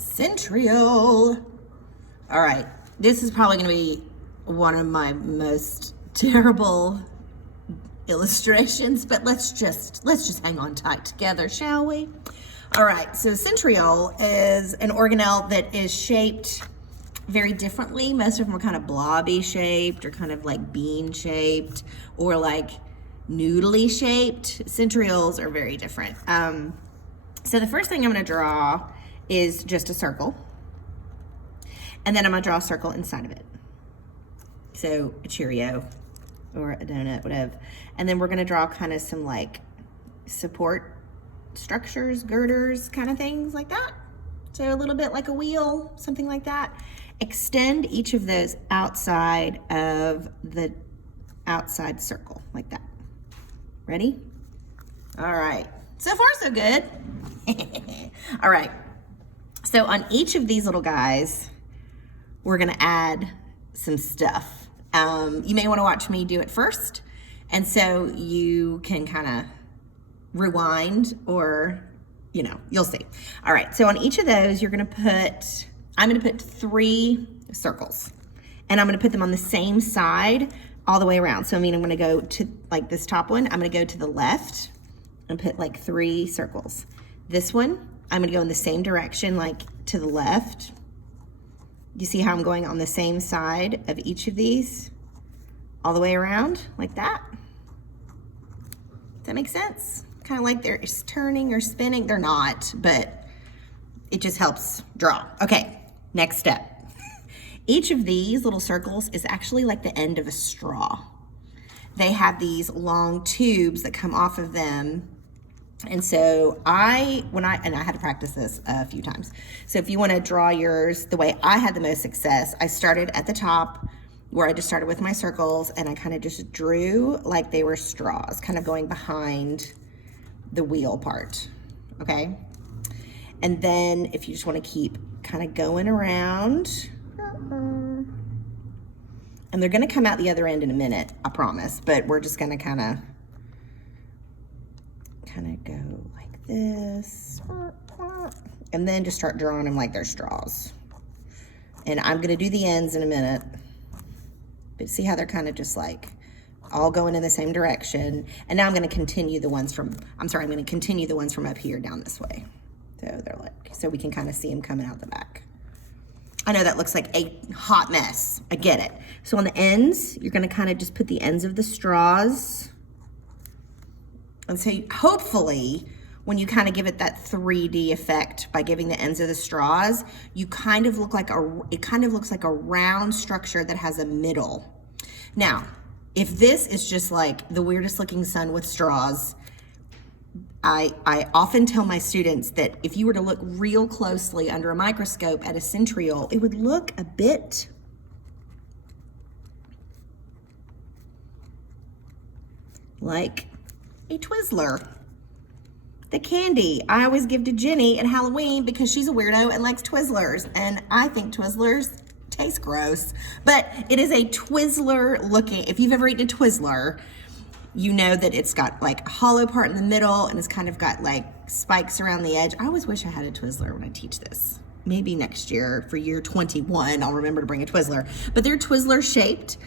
Centriole. All right, this is probably gonna be one of my most terrible illustrations, but let's just hang on tight together, shall we? All right, so Centriole is an organelle that is shaped very differently. Most of them are kind of blobby shaped or kind of like bean shaped or like noodly shaped. Centrioles are very different. So the first thing I'm gonna draw is just a circle. And then I'm gonna draw a circle inside of it. So a Cheerio or a donut, whatever. And then we're gonna draw kind of some like support structures, girders, kind of things like that. So a little bit like a wheel, something like that. Extend each of those outside of the outside circle, like that. Ready? All right, so far so good. All right, so on each of these little guys, we're gonna add some stuff. You may wanna watch me do it first, and so you can kind of rewind or, you know, you'll see. All right, so on each of those, I'm gonna put 3 circles, and I'm gonna put them on the same side all the way around. So I mean, I'm gonna go to like this top one, I'm gonna go to the left and put like 3 circles. This one, I'm gonna go in the same direction, like to the left. You see how I'm going on the same side of each of these all the way around like that? Does that make sense? Kind of like they're turning or spinning. They're not, but it just helps draw. Okay, next step. Each of these little circles is actually like the end of a straw. They have these long tubes that come off of them. And so I had to practice this a few times. So if you want to draw yours the way I had the most success, I started at the top where I just started with my circles, and I kind of just drew like they were straws, kind of going behind the wheel part, okay? And then if you just want to keep kind of going around, and they're going to come out the other end in a minute, I promise, but we're just going to kind of go like this, and then just start drawing them like they're straws. And I'm going to do the ends in a minute, but see how they're kind of just like all going in the same direction. And now I'm going to continue the ones from, I'm going to continue the ones from up here down this way. So they're like, so we can kind of see them coming out the back. I know that looks like a hot mess. I get it. So on the ends, you're going to kind of just put the ends of the straws. And so hopefully when you kind of give it that 3D effect by giving the ends of the straws, you kind of look like it kind of looks like a round structure that has a middle. Now, if this is just like the weirdest looking sun with straws, I often tell my students that if you were to look real closely under a microscope at a centriole, it would look a bit like a Twizzler. The candy I always give to Jenny at Halloween because she's a weirdo and likes Twizzlers, and I think Twizzlers taste gross, but it is a Twizzler looking. If you've ever eaten a Twizzler, you know that it's got like a hollow part in the middle and it's kind of got like spikes around the edge. I always wish I had a Twizzler when I teach this. Maybe next year for year 21, I'll remember to bring a Twizzler. But they're Twizzler shaped.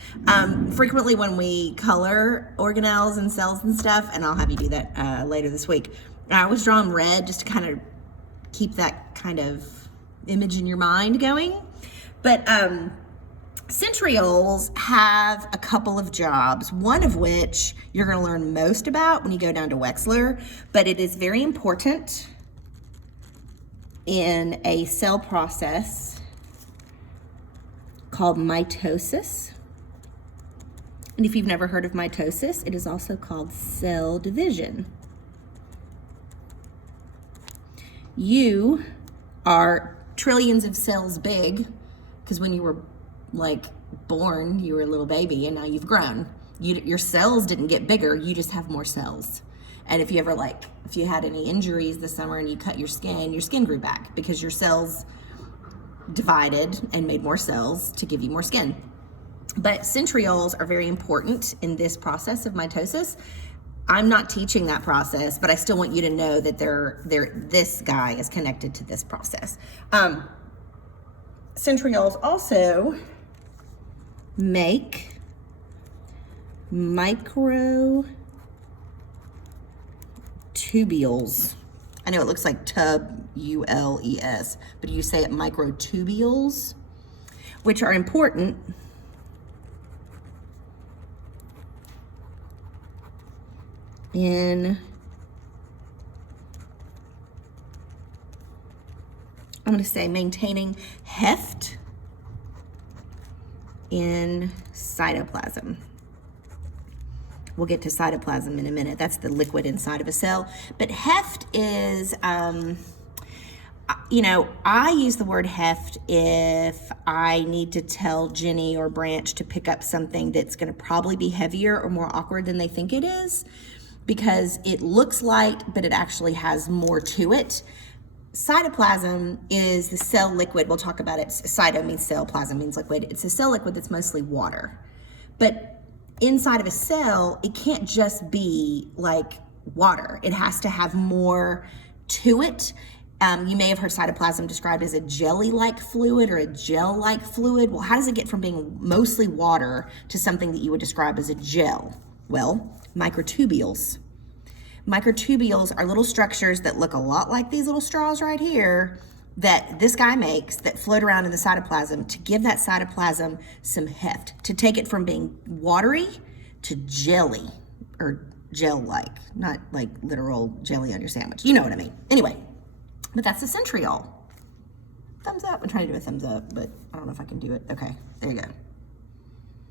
Frequently when we color organelles and cells and stuff, and I'll have you do that later this week, I always draw them red just to kind of keep that kind of image in your mind going. But centrioles have a couple of jobs, one of which you're going to learn most about when you go down to Wexler, but it is very important in a cell process called mitosis. And if you've never heard of mitosis, it is also called cell division. You are trillions of cells big, because when you were like born, you were a little baby and now you've grown. Your cells didn't get bigger, you just have more cells. And if you ever if you had any injuries this summer and you cut your skin grew back because your cells divided and made more cells to give you more skin. But centrioles are very important in this process of mitosis I'm not teaching that process, but I still want you to know that this guy is connected to this process. Centrioles also make microtubules. I know it looks like tubules, but you say it microtubules, which are important in, I'm going to say, maintaining heft in cytoplasm. We'll get to cytoplasm in a minute. That's the liquid inside of a cell. But heft is, you know, I use the word heft if I need to tell Jenny or Branch to pick up something that's going to probably be heavier or more awkward than they think it is, because it looks light, but it actually has more to it. Cytoplasm is the cell liquid. We'll talk about it. Cyto means cell, plasm means liquid. It's a cell liquid that's mostly water. But inside of a cell, it can't just be like water. It has to have more to it. You may have heard cytoplasm described as a jelly-like fluid or a gel-like fluid. Well, how does it get from being mostly water to something that you would describe as a gel? Well, microtubules. Microtubules are little structures that look a lot like these little straws right here that this guy makes that float around in the cytoplasm to give that cytoplasm some heft, to take it from being watery to jelly, or gel-like, not like literal jelly on your sandwich. You know what I mean. Anyway, but that's the centriole. Thumbs up. I'm trying to do a thumbs up, but I don't know if I can do it. Okay, there you go.